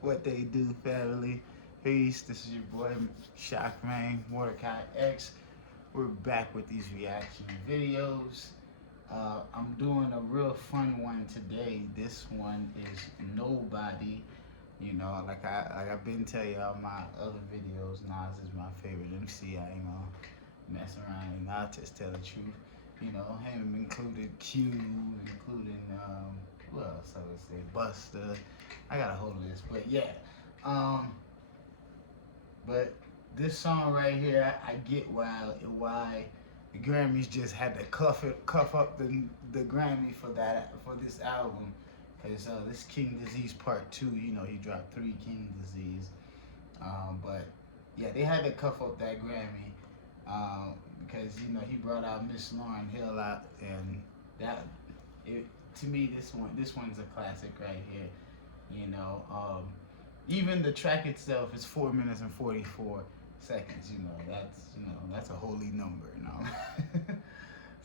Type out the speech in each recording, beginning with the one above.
What they do, family. Peace. This is your boy Shock Man, Mordecai X. We're back with these reaction videos. I'm doing a real fun one today. This one is Nobody. You know, like I've been telling y'all my other videos. Nas is my favorite MC. I ain't gonna mess around and I'll just tell the truth. You know, him included Q, including who else I would say Buster. I got a hold of this, but yeah. But this song right here, I get why the Grammys just had to cuff up the Grammy for this album, cause this King Disease Part 2, you know, he dropped 3 King Disease, but yeah, they had to cuff up that Grammy, because you know he brought out Miss Lauryn Hill out, and to me this one's a classic right here, you know. Even the track itself is 4 minutes and 44 seconds. You know, that's a holy number. You know.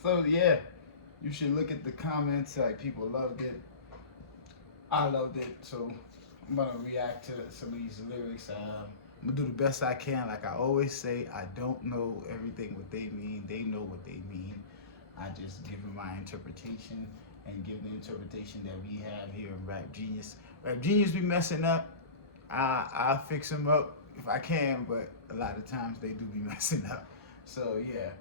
So yeah, you should look at the comments. Like, people loved it. I loved it. So I'm gonna react to some of these lyrics. I'm gonna do the best I can. Like I always say, I don't know everything what they mean. They know what they mean. I just give them my interpretation and give the interpretation that we have here in Rap Genius. Rap Genius be messing up. I'll fix them up if I can, but a lot of times they do be messing up. So yeah,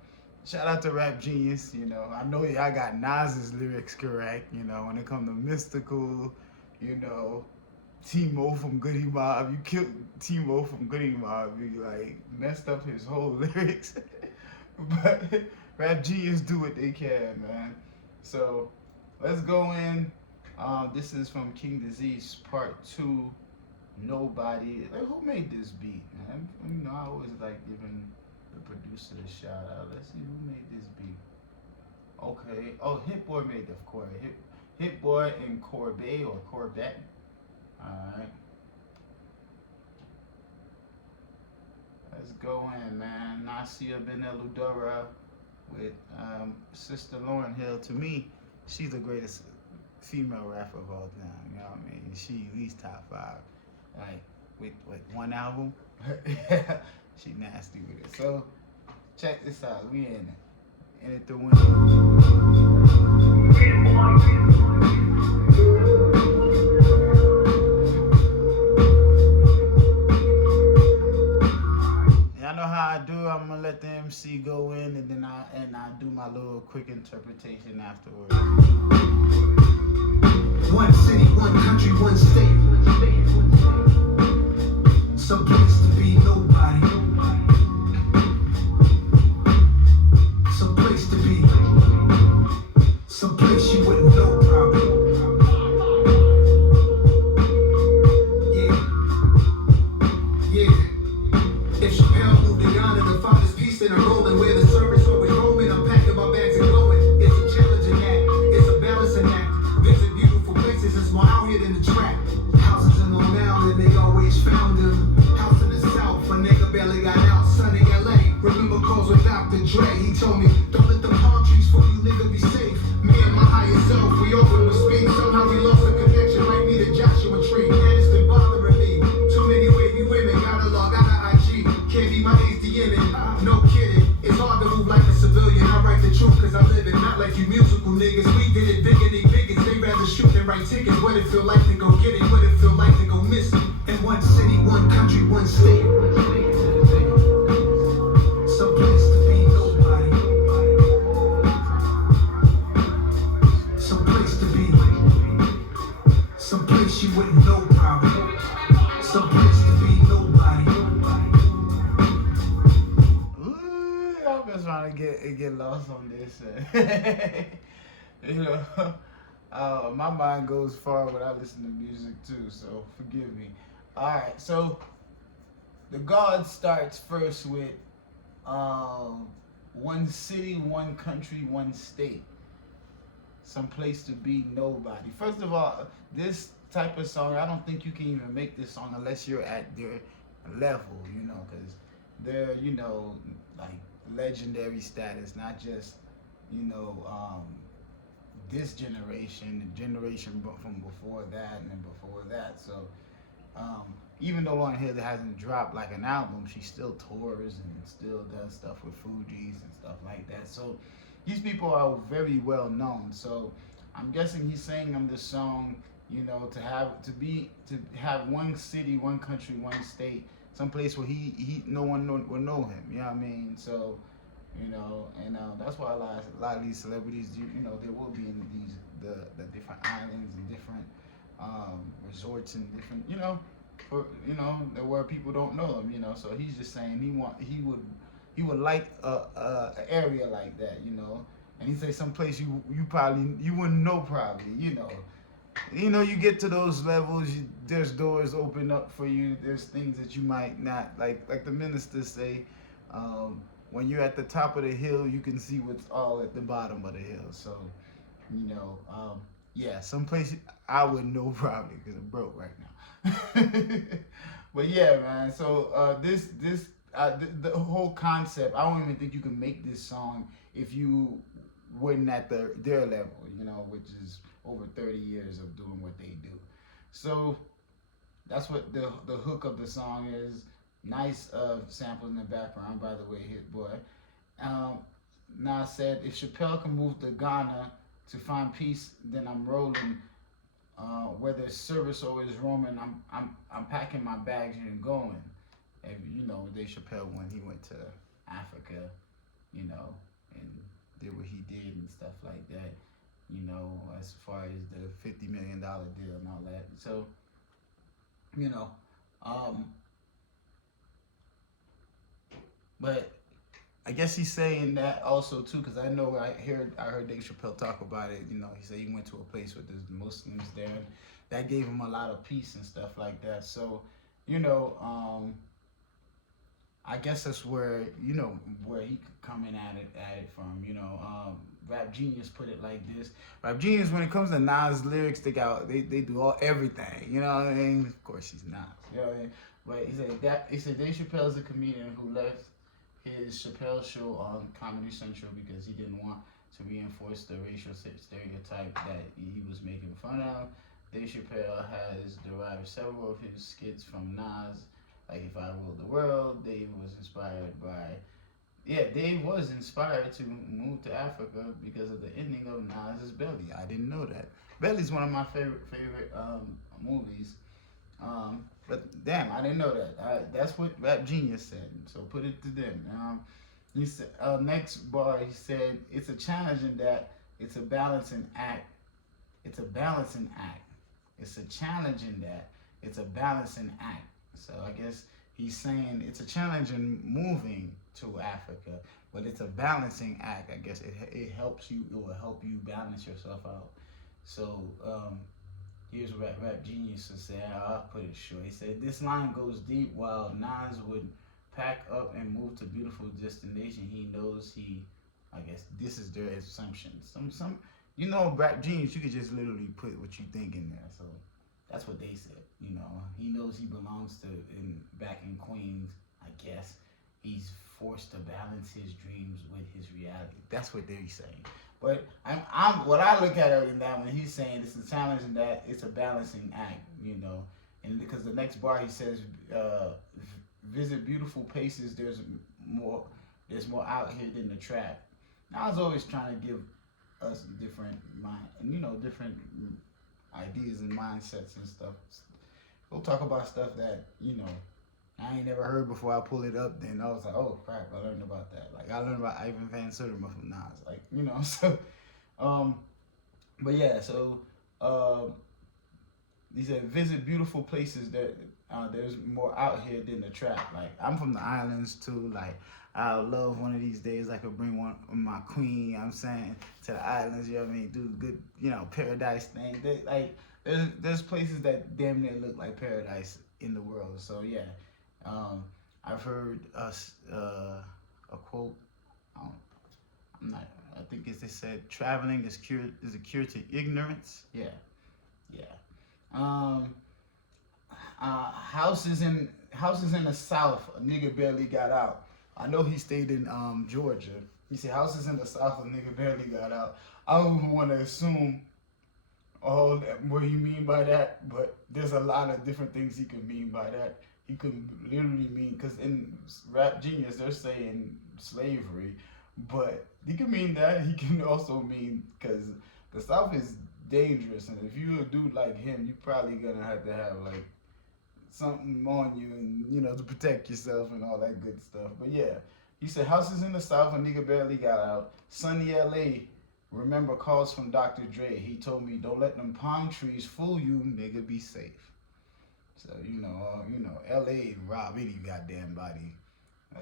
shout out to Rap Genius. You know, I know y'all got Nas's lyrics correct. You know, when it comes to Mystical, you know, Timo from Goody Mob, you killed Timo from Goody Mob. You like messed up his whole lyrics. But Rap Genius do what they can, man. So let's go in. This is from King Disease Part 2. Nobody. Like, who made this beat, man? You know, I always like giving the producer a shout out. Let's see who made this beat. Okay. Oh, Hit Boy made it, of course. Hit Boy and Corbet or Corbett. Alright. Let's go in, man. Nasia Beneludora with Sister Lauryn Hill. To me, she's the greatest female rapper of all time. You know what I mean? She at least top 5. Like, with one album. She nasty with it. So check this out. We in it to win. Y'all know how I do. I'm gonna let the MC go in, and then I do my little quick interpretation afterwards. One city, one country, one state. Some place to be nobody. Some place to be. Some place you wouldn't know probably. Yeah. If Chappelle moved to Ghana to find his peace in a rolling where the service always roaming, I'm packing my bags and going. It's a challenging act. It's a balancing act. Visit beautiful places. It's more out here than the trap. Houses in Long Island, they always found them. House in the South, a nigga barely got out. Sunny LA, remember calls with Dr. Dre. He told me, don't let the palm trees for you, nigga, be safe. Me and my higher self, we often would speak. Somehow we lost the connection, like me to Joshua Tree. And it's been bothering me. Too many wavy women, gotta log out of IG. Can't be my ATM, no kidding. It's hard to move like a civilian. I write the truth, cause I live it, not like you musical niggas. We did it bigger than bigots. They rather shoot than write tickets. What it feel like to go get it, what it feel like to go miss it. In one city, one country, one state. Some place to be nobody. Some place to be. Some place you wouldn't know probably. Some place to be nobody. Ooh, I'm just trying to get lost on this. You know, my mind goes far when I listen to music too, so forgive me. Alright, so the God starts first with one city, one country, one state. Some place to be nobody. First of all, this type of song, I don't think you can even make this song unless you're at their level, you know, because they're, you know, like legendary status, not just, you know, this generation, the generation from before that, and then before that. that. So even though Lauryn Hill hasn't dropped like an album, she still tours and still does stuff with Fugees and stuff like that. So these people are very well known. So I'm guessing he's saying on this song, you know, to have one city, one country, one state, someplace where he no one will know him. You know what I mean? So you know, and that's why a lot of these celebrities, you know, they will be in the different islands and different resorts and different, you know, for where people don't know them, you know. So he's just saying he would like a area like that, you know, and he say someplace you wouldn't know probably, you know. You know, you get to those levels, there's doors open up for you. There's things that you might not like the ministers say. When you're at the top of the hill, you can see what's all at the bottom of the hill. So, you know, yeah, someplace I wouldn't know probably because I'm broke right now. But yeah, man. So the whole concept, I don't even think you can make this song if you weren't at their level, you know, which is over 30 years of doing what they do. So that's what the hook of the song is. Nice sample in the background, by the way, Hit Boy. Nas said, if Chappelle can move to Ghana to find peace, then I'm rolling. Whether it's service or it's roaming, I'm packing my bags and going. And, you know, Dave Chappelle when he went to Africa, you know, and did what he did and stuff like that. You know, as far as the $50 million deal and all that. So, you know, but I guess he's saying that also too, because I know I heard Dave Chappelle talk about it. You know, he said he went to a place with there's Muslims there. That gave him a lot of peace and stuff like that. So, you know, I guess that's where where he could come in at it from. You know, Rap Genius put it like this. Rap Genius, when it comes to Nas lyrics, they do everything. You know what I mean? Of course, he's Nas. You know what I mean? But he said Dave Chappelle's a comedian who left his Chappelle show on Comedy Central because he didn't want to reinforce the racial stereotype that he was making fun of. Dave Chappelle has derived several of his skits from Nas, like If I Ruled the World. Dave was inspired to move to Africa because of the ending of Nas's Belly. I didn't know that. Belly's one of my favorite movies. But damn, I didn't know that. That's what Rap Genius said. So put it to them. He said next bar. He said it's a challenge in that it's a balancing act. It's a balancing act. It's a challenge in that it's a balancing act. So I guess he's saying it's a challenge in moving to Africa, but it's a balancing act. I guess it helps you. It will help you balance yourself out. So here's what Rap Genius would say. I'll put it short. He said, this line goes deep. While Nas would pack up and move to beautiful destination, he knows I guess this is their assumption. Some you know, Rap Genius, you could just literally put what you think in there. So that's what they said. You know, he knows he belongs back in Queens, I guess. He's forced to balance his dreams with his reality. That's what they're saying. But what I look at it in that when he's saying it's a challenge in that it's a balancing act, you know. And because the next bar he says, visit beautiful places, there's more out here than the trap. Now I was always trying to give us different different ideas and mindsets and stuff. We'll talk about stuff that, you know, I ain't never heard before. I pull it up, then I was like, oh crap, I learned about that. Like I learned about Ivan Van Sertima from Nas, like, you know. So, but yeah, so he said visit beautiful places that there's more out here than the trap. Like I'm from the islands too. Like I love one of these days I could bring one of my queen. You know what I'm saying, to the islands. You know what I mean? Do good, you know, paradise thing. There's places that damn near look like paradise in the world. So yeah. I've heard a quote. I think they said traveling is a cure to ignorance. Yeah. Houses in the South, a nigga barely got out. I know he stayed in Georgia. He said houses in the South, a nigga barely got out. I don't even want to assume all that, what you mean by that, that, but there's a lot of different things he could mean by that. He could literally mean, because in Rap Genius they're saying slavery, but he can mean that. He can also mean, because the South is dangerous, and if you're a dude like him, you probably gonna have to have like something on you, and to protect yourself and all that good stuff. But yeah, he said houses in the South, a nigga barely got out. Sunny LA, remember calls from Dr. Dre. He told me, don't let them palm trees fool you, nigga, be safe. So LA rob any goddamn body.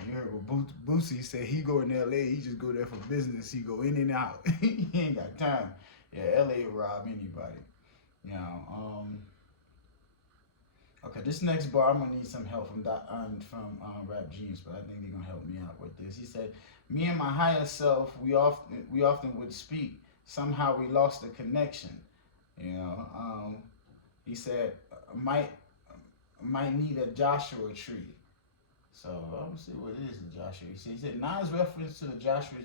You heard what Boosie said. He go in LA, he just go there for business. He go in and out. He ain't got time. Yeah, LA rob anybody. Okay, this next bar, I'm gonna need some help from Rap Genius, but I think they're gonna help me out with this. He said, "Me and my higher self, we often would speak. Somehow we lost the connection. He said, might need a Joshua tree." So I'm gonna see what is the Joshua. He said, Nas reference to the Joshua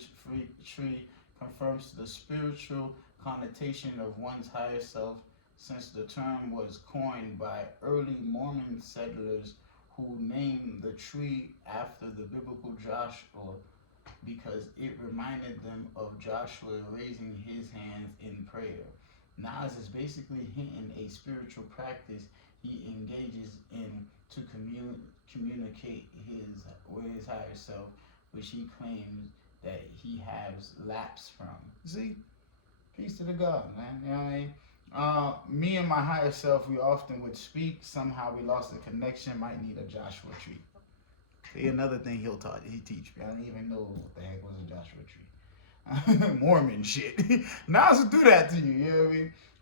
tree confirms the spiritual connotation of one's higher self, since the term was coined by early Mormon settlers who named the tree after the biblical Joshua because it reminded them of Joshua raising his hands in prayer. Nas is basically hinting a spiritual practice he engages in to communicate with his higher self, which he claims that he has lapsed from. See? Peace to the God, man. You know what I mean? Me and my higher self, we often would speak. Somehow we lost the connection. Might need a Joshua tree. See, another thing he teach me. I don't even know what the heck was a Joshua tree. Mormon shit. Nas will do that to you. You know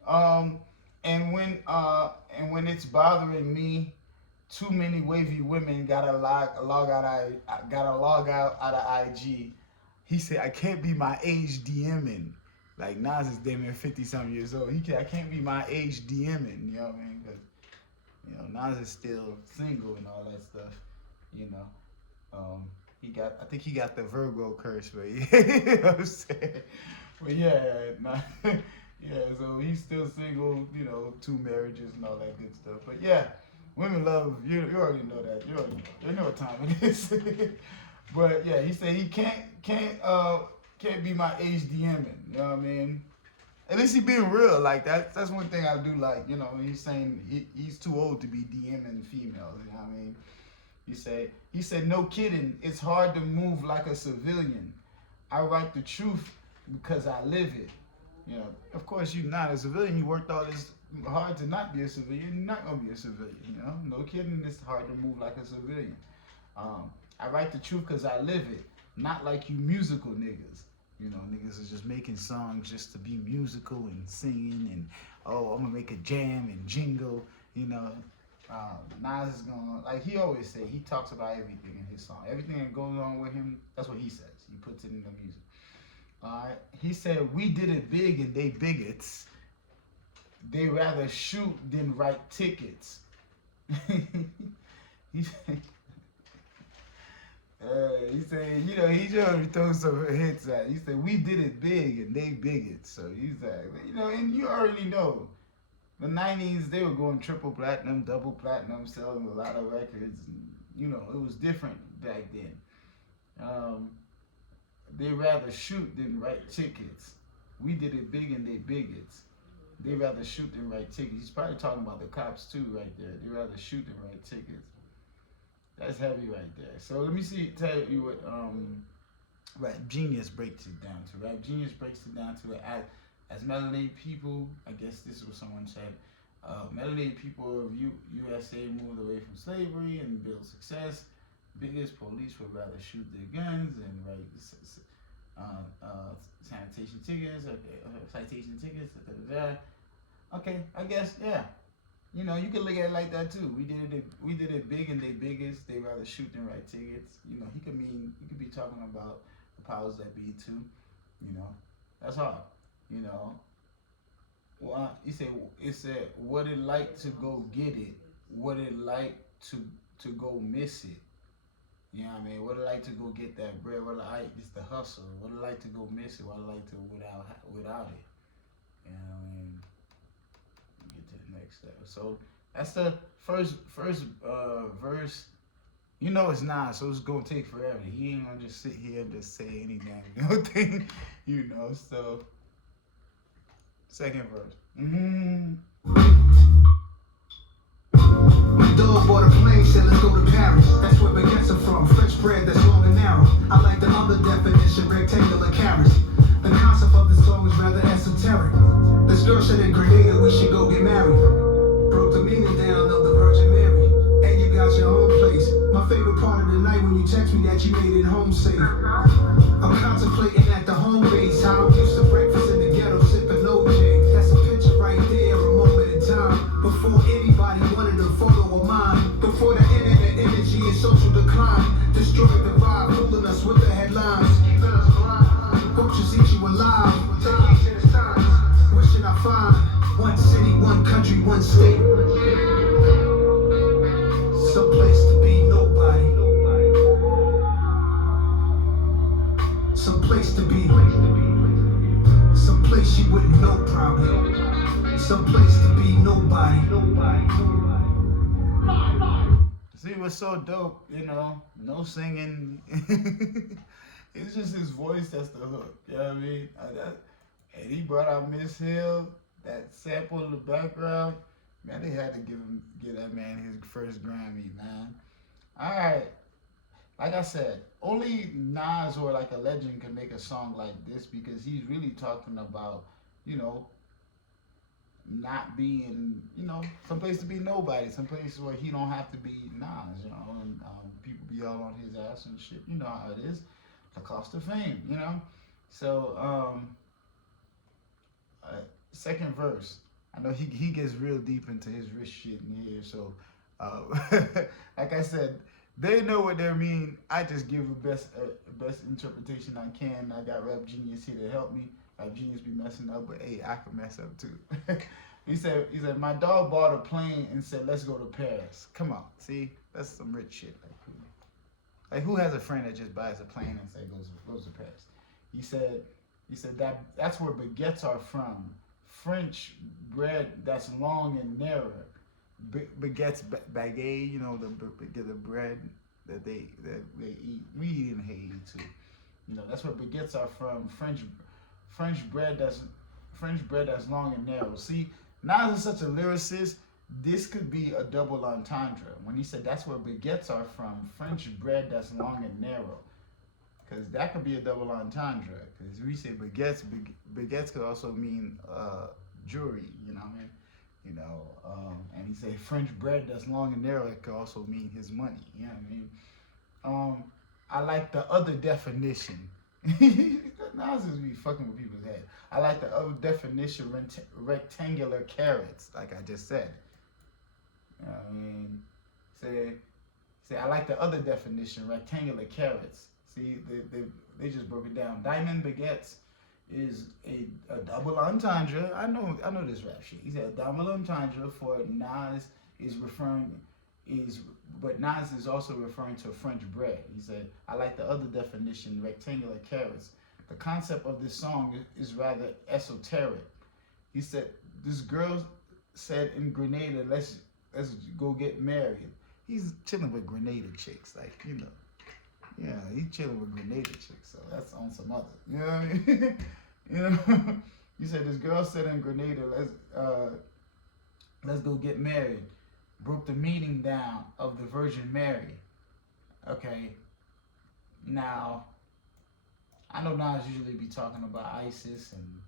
what I mean? And when it's bothering me, too many wavy women gotta log out of IG. He said, I can't be my age DMing. Like Nas is damn near 50-something years old. I can't be my age DMing, you know what I mean? Because, Nas is still single and all that stuff, I think he got the Virgo curse, but you know what I'm saying? But so he's still single, 2 marriages and all that good stuff. But yeah, women love, you already know that. They know what time it is. But yeah, he said he can't be my age DMing, you know what I mean? At least he being real, like that's one thing I do like, he's saying he's too old to be DMing females, you know what I mean? He said, no kidding, it's hard to move like a civilian. I write the truth because I live it. Of course you're not a civilian, you worked all this hard to not be a civilian, you're not gonna be a civilian, No kidding, it's hard to move like a civilian. I write the truth because I live it, not like you musical niggas. Niggas is just making songs just to be musical and singing and, I'm gonna make a jam and jingle, Nas is gonna, like he always say, he talks about everything in his song. Everything that goes on with him, that's what he says. He puts it in the music. Alright, he said, we did it big and they bigots. They rather shoot than write tickets. He said, he just be throwing some hits at. He said, we did it big and they bigots. So he's like, and you already know. The 90s, they were going triple platinum, double platinum, selling a lot of records. And, it was different back then. They rather shoot than write tickets. We did it big and they bigots. They rather shoot than write tickets. He's probably talking about the cops too right there. They rather shoot than write tickets. That's heavy right there. So let me tell you what Rap Genius breaks it down to. Rap Genius breaks it down to as melanated people, I guess this is what someone said, melanated people of USA moved away from slavery and built success. Biggest police would rather shoot their guns and write citation tickets. Okay, I guess, yeah. You can look at it like that too. We did it big and they biggest. They rather shoot than write tickets. He could be talking about the powers that be too. That's hard. Well, it said, what it like to go get it? What it like to go miss it? You know what I mean? What it like to go get that bread? What it like is the hustle. What it like to go miss it? What it like to without it? You know what I mean? Get to the next lyrics there. So that's the first verse. You know it's not, so it's gonna take forever. He ain't gonna just sit here and just say any damn thing, So second verse. Dog bought a plane, said let's go to Paris. That's where baguettes are from. French bread that's long and narrow. I like the other definition, rectangular carrots. The concept of the song is rather esoteric. This girl said in Grenada we should go get married. Broke the meaning down of the Virgin Mary. And you got your own place. My favorite part of the night when you text me that you made it home safe. I'm contemplating at the home base how I'm used to breakfast in the ghetto sipping OJ. That's a picture right there, a moment in time. Before anybody wanted a photo of mine. Before the internet energy and social decline. Destroyed the vibe, fooling us with the headlines. Vultures eat you alive. Wishing I find one city, one country, one state. Some place to be nobody. Some place to be. Some place you wouldn't know probably. Some place to be nobody. See what's so dope, no singing. It's just his voice that's the hook. You know what I mean? And he brought out Miss Hill, that sample in the background. Man, they had to give that man his first Grammy, man. Alright. Like I said, only Nas or like a legend can make a song like this because he's really talking about, not being, someplace to be nobody, someplace where he don't have to be Nas, and people be all on his ass and shit. You know how it is. The cost of fame, So, second verse. I know he gets real deep into his rich shit in here, so like I said, they know what they mean. I just give the best interpretation I can. I got Rap Genius here to help me. Rap Genius be messing up, but hey, I can mess up too. He said, my dog bought a plane and said, let's go to Paris. Come on, see, that's some rich shit. Like who has a friend that just buys a plane and says goes to Paris? He said that's where baguettes are from. French bread that's long and narrow. Baguettes, baguette, the bread that they eat. We eat in Haiti too. That's where baguettes are from. French bread that's long and narrow. See, Nas is such a lyricist. This could be a double entendre. When he said that's where baguettes are from, French bread that's long and narrow. Because that could be a double entendre. Because we say baguettes could also mean jewelry, and he said French bread that's long and narrow, it could also mean his money, you know what I mean? I like the other definition. Nas is be fucking with people's head. I like the other definition, rectangular carrots, like I just said. You know what I mean? Say I like the other definition, rectangular carrots. See, they just broke it down. Diamond baguettes is a double entendre. I know this rap shit. He said a double entendre for Nas but Nas is also referring to French bread. He said, I like the other definition, rectangular carrots. The concept of this song is rather esoteric. He said, this girl said in Grenada, let's go get married. He's chilling with Grenada chicks, like, Yeah, he's chilling with Grenada chicks, so that's on some other. You know what I mean? He said this girl said in Grenada, let's go get married. Broke the meaning down of the Virgin Mary. Okay. Now, I know Nas usually be talking about ISIS, and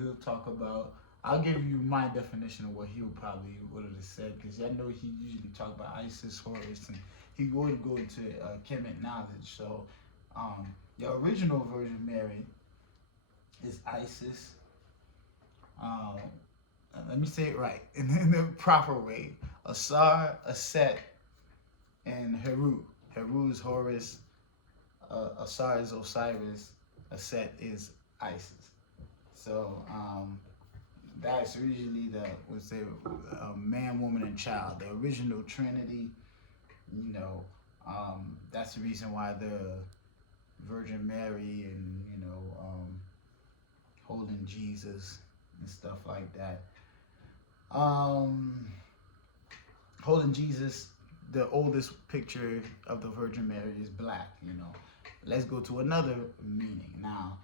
he'll talk about. I'll give you my definition of what he would have said, because I know he usually talk about ISIS, Horus, and he would go into Kemet knowledge. So, the original Virgin Mary is Isis. Let me say it right in the proper way. Asar, Aset, and Heru. Heru is Horus. Asar is Osiris. Aset is Isis. So that's usually man, woman, and child. The original Trinity. That's the reason why the Virgin Mary and holding Jesus and stuff like that. Holding Jesus, the oldest picture of the Virgin Mary is black, you know. Let's go to another meaning. Now,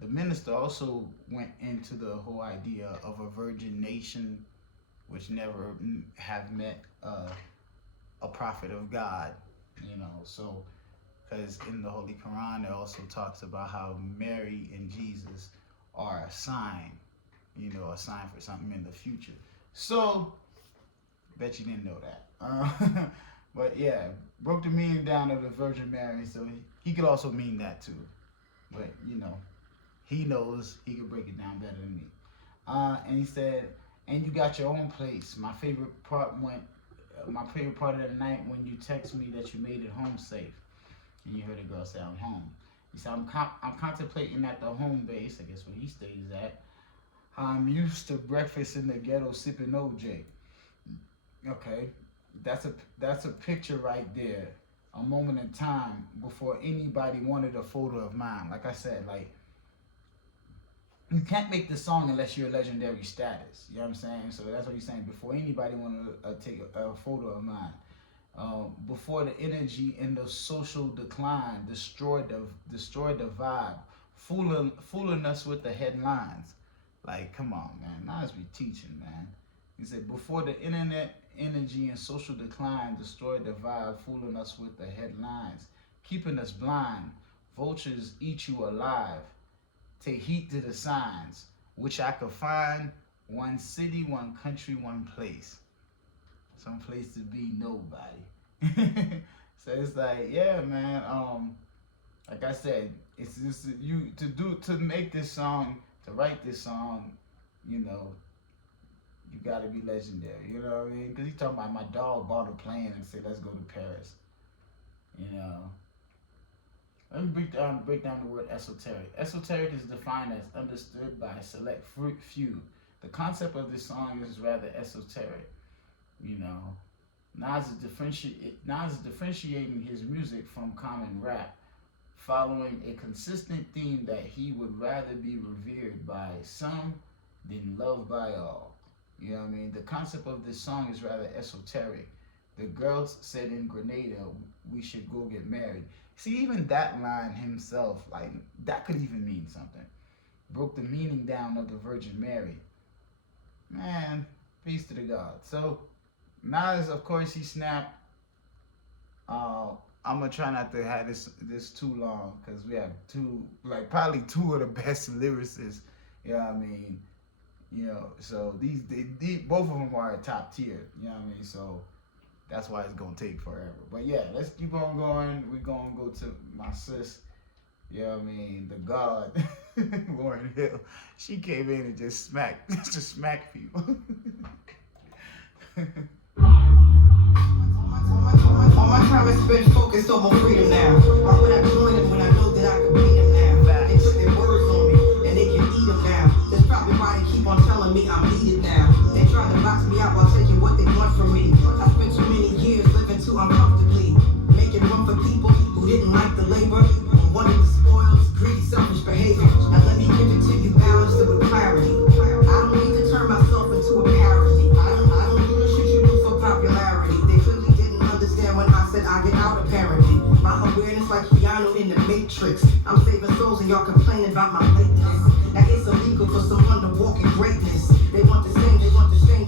the minister also went into the whole idea of a virgin nation which never have met a prophet of God, you know. So, because in the Holy Quran, it also talks about how Mary and Jesus are a sign, you know, a sign for something in the future. So, bet you didn't know that. But yeah, broke the meaning down of the Virgin Mary, so he could also mean that too. But, you know, he knows he could break it down better than me. And he said, and you got your own place. My favorite part of the night when you text me that you made it home safe. And you heard a girl say, I'm home. He said, I'm contemplating at the home base, I guess where he stays at. I'm used to breakfast in the ghetto sipping OJ. Okay, that's a picture right there. A moment in time before anybody wanted a photo of mine. Like I said, like, you can't make this song unless you're a legendary status. You know what I'm saying? So that's what he's saying. Before anybody wanted to take a photo of mine. Before the energy and the social decline destroyed the vibe, fooling us with the headlines. Like, come on, man. Nas be teaching, man. He said, before the internet energy and social decline destroyed the vibe, fooling us with the headlines, keeping us blind. Vultures eat you alive. Take heed to the signs, which I could find. One city, one country, one place. Some place to be nobody. So it's like, yeah, man. Like I said, it's just you to make this song, to write this song, you know, you gotta be legendary. You know what I mean? Because he's talking about my dog bought a plane and said, let's go to Paris. You know. Let me break down the word esoteric. Esoteric is defined as understood by a select few. The concept of this song is rather esoteric. You know, Nas is differentiating his music from common rap, following a consistent theme that he would rather be revered by some than loved by all. You know what I mean? The concept of this song is rather esoteric. The girls said in Grenada, we should go get married. See, even that line himself, like, that could even mean something. Broke the meaning down of the Virgin Mary. Man, peace to the God. So, Nas, of course, he snapped. I'm going to try not to have this too long, because we have probably two of the best lyricists. You know what I mean? You know, so these both of them are top tier. You know what I mean? So, that's why it's going to take forever. But yeah, let's keep on going. We're going to go to my sis, you know what I mean, the God, Lauryn Hill. She came in and just smacked people. All my time is spent focused on my freedom now. Why would I join them when I know that I could beat them now? They took their words on me, and they can eat them now. That's probably why they keep on telling me I'm needed now. They try to box me out while taking what they want from me. I spent too many years living too uncomfortably, making room for people who didn't like the labor, who wanted the spoils, greedy, selfish behavior. Now let me give it to you balanced and with clarity. I don't need to turn myself into a parody. I don't need to shoot you for popularity. They clearly didn't understand when I said I get out apparently. My awareness like Keanu in the Matrix. I'm saving souls and y'all complaining about my lateness. Now it's illegal for someone to walk in greatness. They want the same,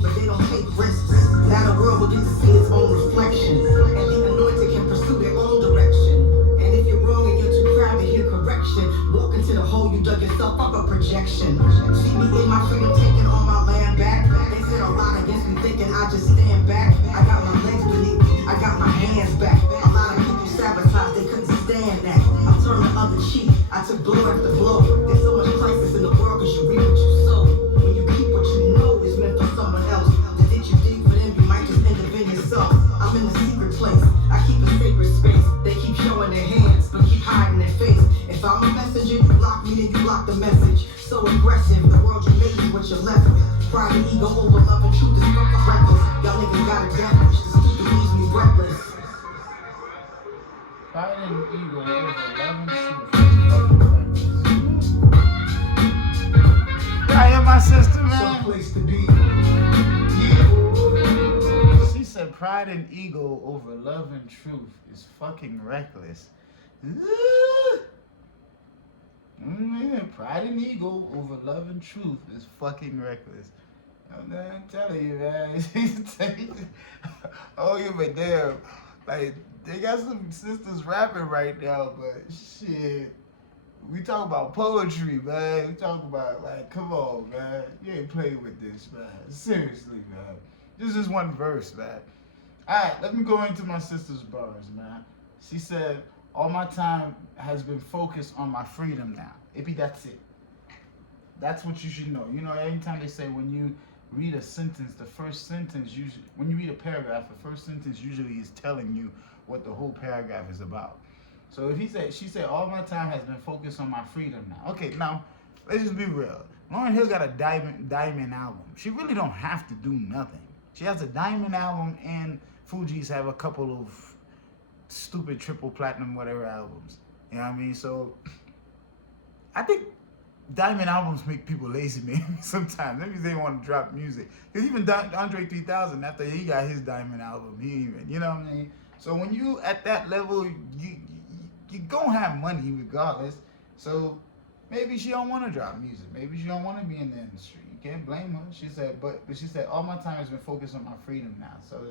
but they don't take risks. Now the world will get to see its own reflection, and the anointed can pursue their own direction. And if you're wrong and you're too proud to hear correction, walk into the hole you dug yourself up a projection. See me in my freedom taking all my land back. They said a lot against me thinking I just stand back. I got my legs beneath me, I got my hands back. A lot of people sabotage, they couldn't stand that. I turned the other cheek, I took blow after blow. There's so much crisis in the world cause you reap what you sow. When you keep what you know is meant for someone else, the ditch you dig for them, you might just end up in yourself. I'm in the secret place, I keep a sacred space. They keep showing their hands, but keep hiding their face. If I'm a messenger, you block me, then you block the message. So aggressive, the world you made is what you're left with. Pride and ego over love and truth is fucking reckless. Y'all niggas got it devilish, the stupid leaves me breathless. Pride and ego over love and truth is fucking reckless. Yeah, I am my sister, man. Some place to be. said pride and ego over love and truth is fucking reckless. Pride and ego over love and truth is fucking reckless. I'm telling you, man. Oh, yeah, but damn. Like, they got some sisters rapping right now, but shit. We talk about poetry, man. We talk about, like, come on, man. You ain't playing with this, man. Seriously, man. This is one verse, man. Alright, let me go into my sister's bars, man. She said, all my time has been focused on my freedom now. Maybe that's it. That's what you should know. You know, anytime they say when you read a sentence, the first sentence usually, when you read a paragraph, the first sentence usually is telling you what the whole paragraph is about. So if she said, all my time has been focused on my freedom now. Okay, now let's just be real. Lauryn Hill got a diamond album. She really don't have to do nothing. She has a diamond album, and Fugees have a couple of stupid triple platinum whatever albums. You know what I mean? So I think diamond albums make people lazy, maybe sometimes. Maybe they want to drop music. Because even Andre 3000, after he got his diamond album, he even, you know what I mean? So when you at that level, you gonna have money regardless. So maybe she don't want to drop music. Maybe she don't want to be in the industry. You can't blame her. She said, but she said, all my time has been focused on my freedom now. So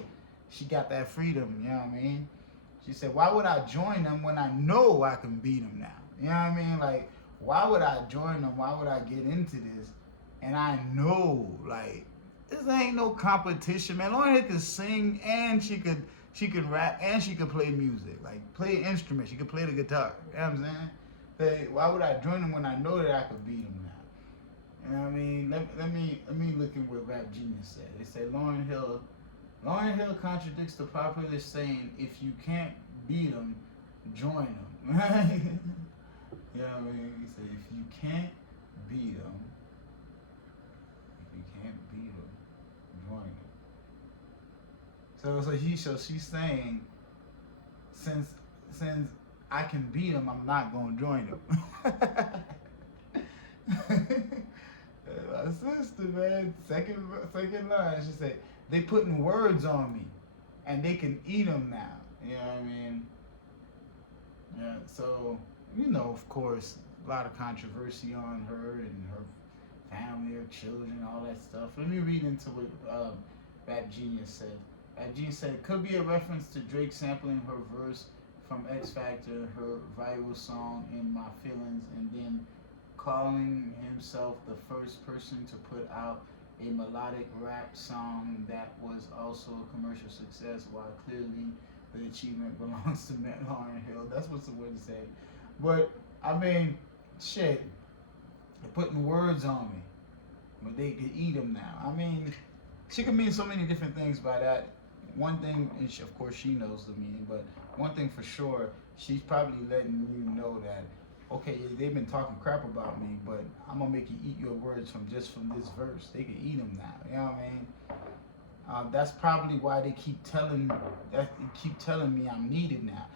she got that freedom, you know what I mean? She said, why would I join them when I know I can beat them now? You know what I mean? Like, why would I join them? Why would I get into this? And I know, like, this ain't no competition, man. Lauryn Hill could sing, and she could rap, and she could play music. Like, play an instrument. She could play the guitar. You know what I'm saying? Hey, why would I join them when I know that I could beat them now? You know what I mean? Let me look at what Rap Genius said. They say Lauryn Hill contradicts the popular saying, if you can't beat them, join them. You know what I mean? He said, if you can't beat them, join them. So she's saying, since I can beat them, I'm not gonna join them. My sister, man, second line, she said, they putting words on me, and they can eat them now. You know what I mean? Yeah. So, you know, of course, a lot of controversy on her and her family, her children, all that stuff. Let me read into what Rap Genius said. Rap Genius said, it could be a reference to Drake sampling her verse from X Factor, her viral song In My Feelings, and then calling himself the first person to put out a melodic rap song that was also a commercial success, while clearly the achievement belongs to Lauryn Hill. That's what's the word to say. But, I mean, shit, they're putting words on me, but they can eat them now. I mean, she can mean so many different things by that. One thing, and she, of course she knows the meaning, but one thing for sure, she's probably letting you know that, okay, they've been talking crap about me, but I'm gonna make you eat your words from this verse. They can eat them now. You know what I mean? That's probably why they keep telling me I'm needed now.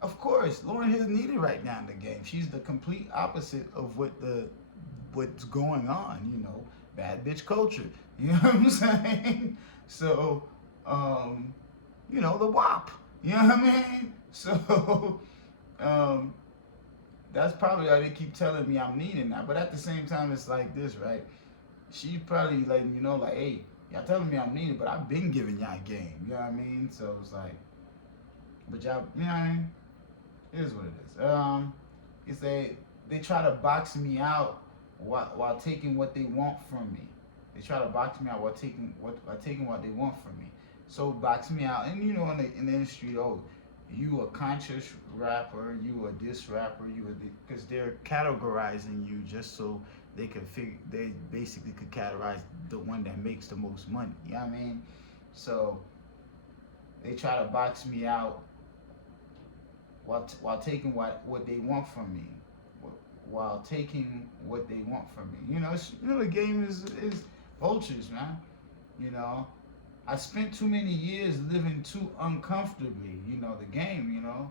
Of course, Lauryn Hill is needed right now in the game. She's the complete opposite of what's going on. You know, bad bitch culture. You know what I'm saying? So, you know, the WAP. You know what I mean? So, that's probably why they keep telling me I'm needed now. But at the same time, it's like this, right? She's probably letting you know, like, hey, y'all telling me I'm needed, but I've been giving y'all game. You know what I mean? So it's like, but y'all, you know what I mean? It is what it is. It's they try to box me out while taking what they want from me. They try to box me out while taking what they want from me. So box me out, and you know, in the industry, oh, you a conscious rapper, you a diss rapper, because they're categorizing you just so they basically could categorize the one that makes the most money. You know what I mean? So they try to box me out while taking what they want from me. While taking what they want from me. You know, the game is vultures, man. You know, I spent too many years living too uncomfortably. You know, the game. You know,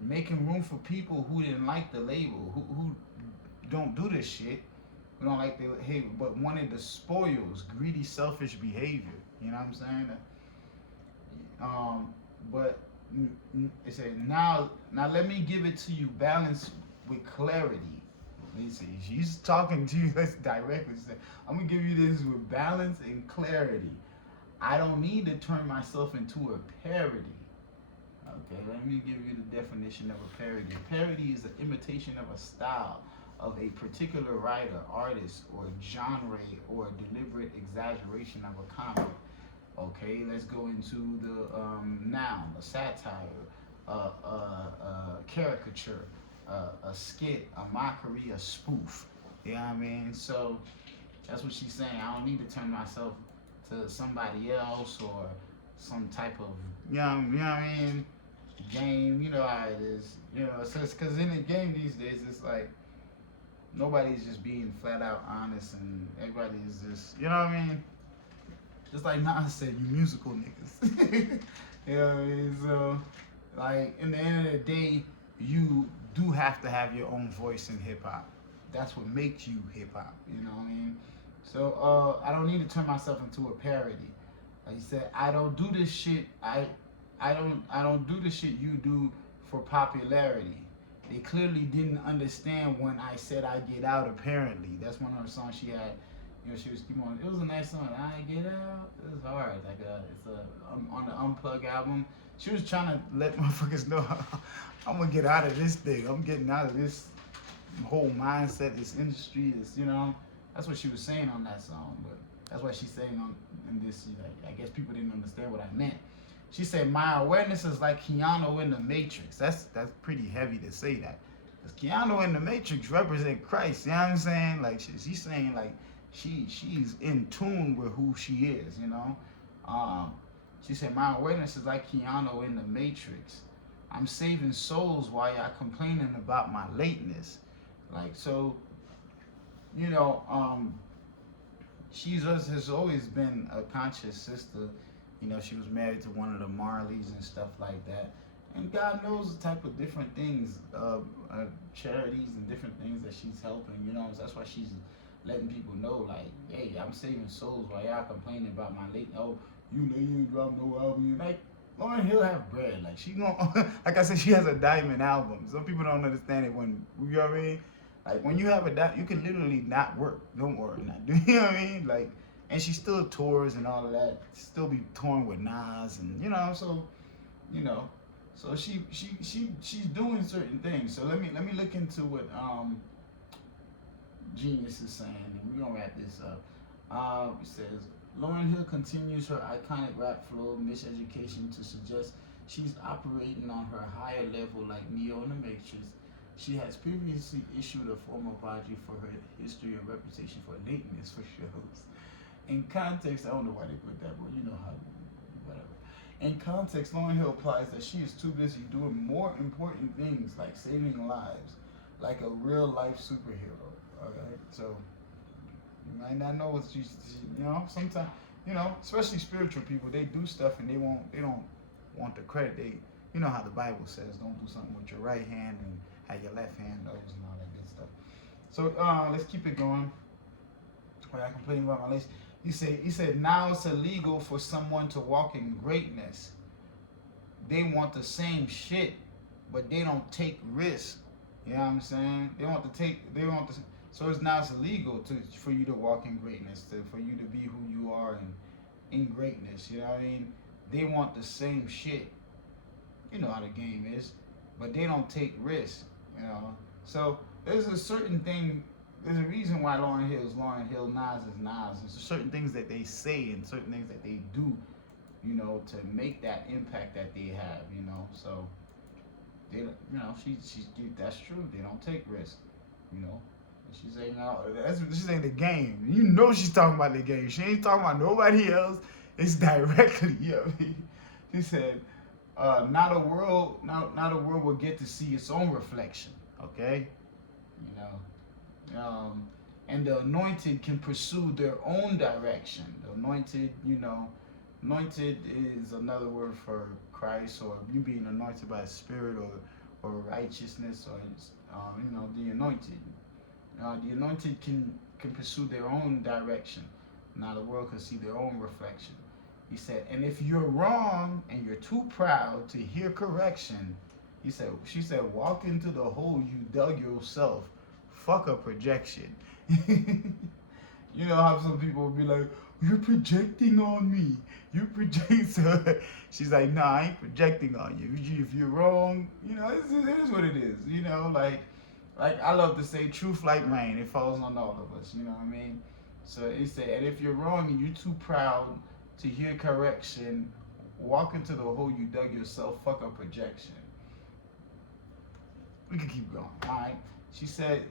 making room for people who didn't like the label, who don't do this shit, who don't like the behavior, but wanted the spoils, greedy, selfish behavior. You know what I'm saying? But it said now let me give it to you balanced with clarity. Let me see. She's talking to you. That's directly. She said, I'm gonna give you this with balance and clarity. I don't need to turn myself into a parody. Okay, let me give you the definition of a parody. A parody is an imitation of a style of a particular writer, artist, or genre, or deliberate exaggeration of a comic. Okay, let's go into the noun, a satire, a caricature, a skit, a mockery, a spoof. You know what I mean? So that's what she's saying. I don't need to turn myself to somebody else or some type of, you know what I mean, game. You know how it is. You know, so it's because in the game these days, it's like nobody's just being flat out honest, and everybody is just, you know what I mean? Just like Nas said, you musical niggas. You know what I mean? So, like, in the end of the day, you do have to have your own voice in hip hop. That's what makes you hip hop. You know what I mean? So, I don't need to turn myself into a parody. Like he said, I don't do this shit. I don't do the shit you do for popularity. They clearly didn't understand when I said I get out. Apparently, that's one of her songs she had. You know, she was keep on. It was a nice song. I get out. It was hard. Like it's on the Unplug album. She was trying to let motherfuckers know I'm gonna get out of this thing. I'm getting out of this whole mindset, this industry. This, you know, that's what she was saying on that song. But that's what she's saying on in this. Like, I guess people didn't understand what I meant. She said my awareness is like Keanu in the Matrix. That's pretty heavy to say that. Cause Keanu in the Matrix represent Christ. You know what I'm saying? Like she's saying like. She's in tune with who she is, you know. She said, my awareness is like Keanu in the Matrix. I'm saving souls while y'all complaining about my lateness. Like, so, you know, has always been a conscious sister. You know, she was married to one of the Marleys and stuff like that. And God knows the type of different things, charities and different things that she's helping, you know. That's why she's letting people know, like, hey, I'm saving souls while y'all complaining about my late. Oh, you know you ain't dropped no album. Like, Lauryn Hill have bread. Like, she gon' like I said, she has a diamond album. Some people don't understand it when, you know what I mean? Like, when you have a diamond, you can literally not work. Don't work, not do, you know what I mean? Like, and she still tours and all of that. Still be touring with Nas and, you know, so, you know. So she's doing certain things. So let me look into what, Genius is saying, and we're gonna wrap this up. It says Lauryn Hill continues her iconic rap flow miseducation to suggest she's operating on her higher level like Neo in the Matrix. She has previously issued a formal apology for her history and reputation for lateness for shows. In context, I don't know why they put that, but you know how, whatever. In context, Lauryn Hill implies that she is too busy doing more important things like saving lives, like a real life superhero. Alright, so you might not know what you know. Sometimes, you know, especially spiritual people, they do stuff and they don't want the credit. They, you know how the Bible says, don't do something with your right hand and have your left hand knows and all that good stuff. So let's keep it going. I complain about my list. He said now it's illegal for someone to walk in greatness. They want the same shit, but they don't take risks. You know what I'm saying? So it's now it's illegal for you to walk in greatness, for you to be who you are in greatness. You know what I mean? They want the same shit. You know how the game is, but they don't take risks. You know, so there's a certain thing. There's a reason why Lauryn Hill is Lauryn Hill, Nas is Nas. There's certain things that they say and certain things that they do. You know, to make that impact that they have. You know, so they, you know, that's true. They don't take risks. You know. She's saying, she's saying the game. You know she's talking about the game. She ain't talking about nobody else. It's directly, you know what I mean? She said, not a world will get to see its own reflection, okay? You know, and the anointed can pursue their own direction. The anointed, you know, anointed is another word for Christ, or you being anointed by the Spirit, or righteousness, or you know, the anointed. The anointed can pursue their own direction. Now the world can see their own reflection. He said, and if you're wrong and you're too proud to hear correction. She said, walk into the hole you dug yourself. Fuck a projection. You know how some people will be like, you're projecting on me. You project. So she's like, nah, I ain't projecting on you. If you're wrong, you know, it is what it is. You know, like I love to say, truth like rain, it falls on all of us. You know what I mean? So he said, and if you're wrong and you're too proud to hear correction, walk into the hole you dug yourself. Fuck a projection. We can keep going. All right. She said,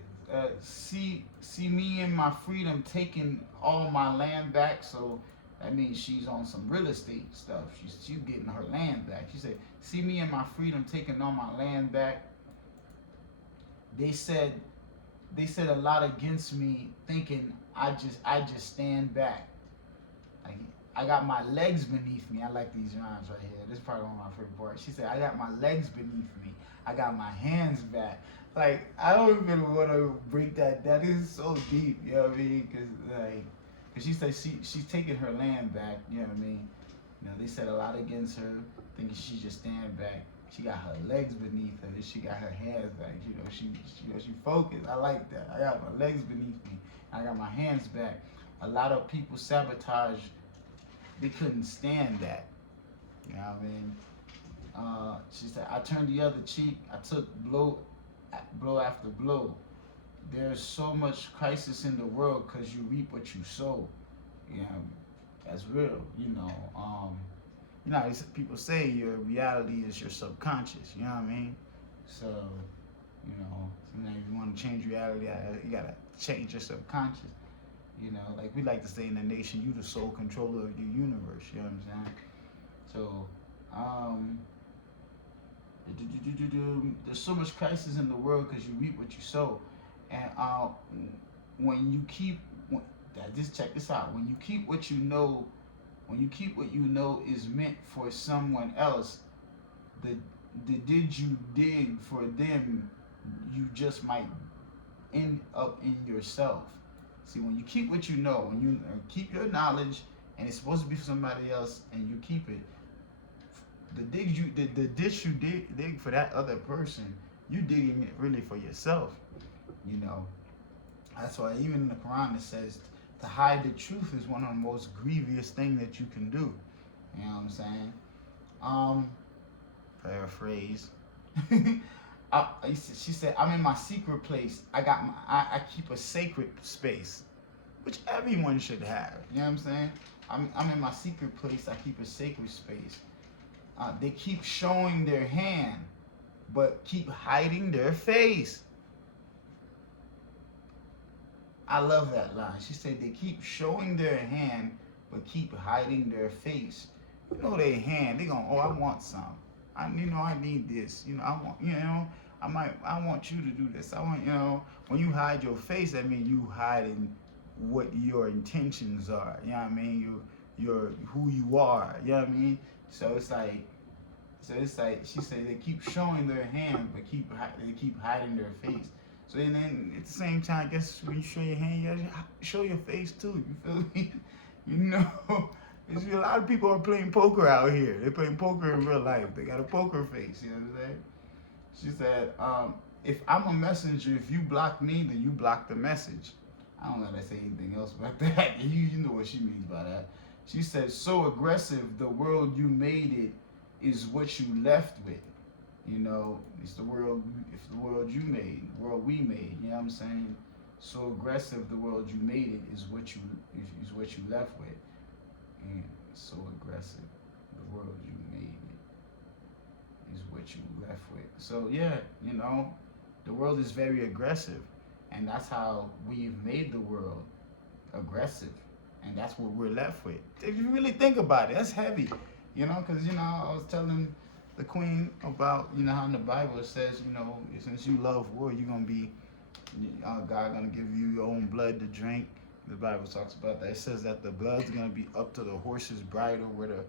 see me in my freedom taking all my land back. So that means she's on some real estate stuff. She's getting her land back. She said, see me in my freedom taking all my land back. They said a lot against me, thinking I just stand back. Like, I got my legs beneath me. I like these rhymes right here. This is probably one of my favorite parts. She said, I got my legs beneath me. I got my hands back. Like, I don't even want to break that. That is so deep, you know what I mean? Cause she said she's taking her land back, you know what I mean? You know, they said a lot against her, thinking she just stand back. She got her legs beneath her. She got her hands back. You know, she focused. I like that. I got my legs beneath me. I got my hands back. A lot of people sabotage. They couldn't stand that. You know what I mean? She said, I turned the other cheek. I took blow after blow. There's so much crisis in the world because you reap what you sow. You know, that's real. You know, people say your reality is your subconscious. You know what I mean? So, you know, sometimes if you want to change reality, you gotta change your subconscious. You know, like we like to say in the nation, you the sole controller of your universe. You know what I'm saying? So, there's so much crisis in the world because you reap what you sow. And just check this out. When you keep what you know is meant for someone else, the did you dig for them, you just might end up in yourself. See, when you keep what you know, when you keep your knowledge, and it's supposed to be for somebody else, and you keep it, the dish you dig for that other person, you digging it really for yourself. You know, that's why even in the Quran it says to hide the truth is one of the most grievous things that you can do. You know what I'm saying? Paraphrase. She said, I'm in my secret place. I keep a sacred space, which everyone should have. You know what I'm saying? I'm in my secret place. I keep a sacred space. They keep showing their hand, but keep hiding their face. I love that line. She said they keep showing their hand, but keep hiding their face. You know their hand. They going, oh, I want some. I need this. You know, I want you to do this. I want, when you hide your face, that means you hiding what your intentions are. You know what I mean? You're who you are. You know what I mean? So it's like she said they keep showing their hand, but they keep hiding their face. So then at the same time, I guess when you show your hand, you gotta show your face too. You feel me? You know, there's a lot of people are playing poker out here. They're playing poker in real life. They got a poker face. You know what I'm saying? She said, if I'm a messenger, if you block me, then you block the message. I don't know how to say anything else about that. You know what she means by that. She said, so aggressive, the world you made it is what you left with. You know, it's the world you made, the world we made. You know what I'm saying? So aggressive, the world you made it is what you left with. And so aggressive, the world you made it is what you left with. So yeah, you know, the world is very aggressive, and that's how we've made the world aggressive, and that's what we're left with. If you really think about it, that's heavy, you know, because I was telling the queen about how in the Bible it says, since you love war, you're gonna be God gonna give you your own blood to drink. The Bible talks about that. It says that the blood's gonna be up to the horse's bridle, where the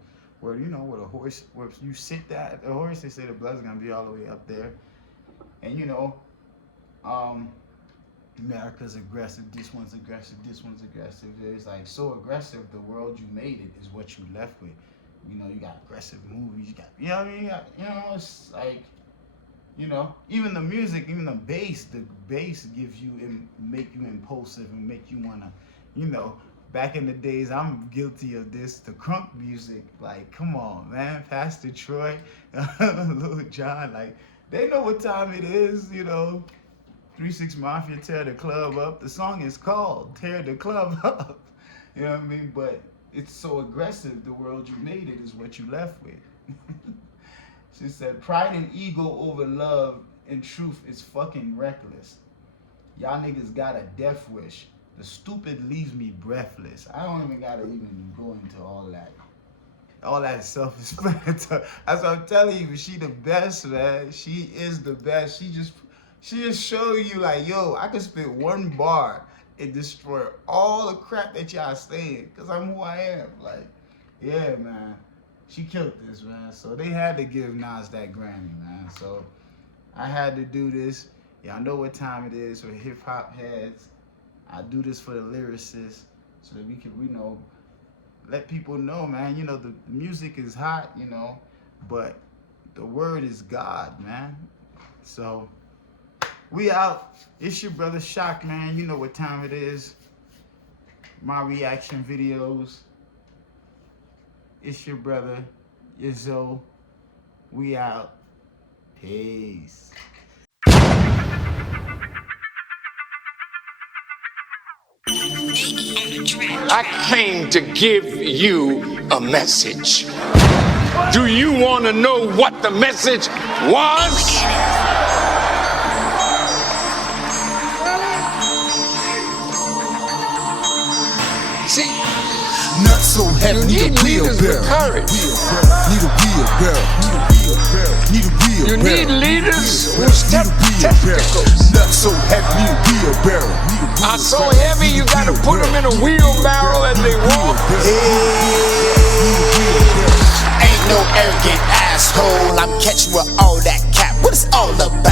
horse, where you sit that the horse. They say the blood's gonna be all the way up there, and America's aggressive. This one's aggressive. This one's aggressive. It's like so aggressive. The world you made it is what you left with. You know, you got aggressive movies. You got, you know what I mean? It's like, even the music, even the bass gives you and make you impulsive and make you wanna, back in the days, I'm guilty of this, the crunk music. Like, come on, man, Pastor Troy, Lil Jon, like, they know what time it is, 3-6 Mafia, Tear the Club Up. The song is called Tear the Club Up. You know what I mean? But it's so aggressive, the world you made it is what you left with. She said, pride and ego over love and truth is fucking reckless. Y'all niggas got a death wish. The stupid leaves me breathless. I don't even gotta even go into all that. All that self-explanatory. That's what I'm telling you, she the best, man. She is the best. She just show you like, yo, I can spit one bar and destroy all the crap that y'all saying, cause I'm who I am. Like, yeah, man. She killed this, man. So they had to give Nas that Grammy, man. So I had to do this. Y'all know what time it is for hip hop heads. I do this for the lyricists so that we can, let people know, man. The music is hot, but the word is God, man. So we out. It's your brother Shock, man. You know what time it is. My reaction videos. It's your brother, Izzo. We out. Peace. I came to give you a message. Do you want to know what the message was? See, not so heavy, you need leaders with courage. Need a wheelbarrow. You need leaders who step testicles. Not so heavy, need a wheelbarrow. Are so heavy you gotta put them in a wheelbarrow as they walk. Ain't no arrogant asshole. I'm catching with all that cap. What it's all about?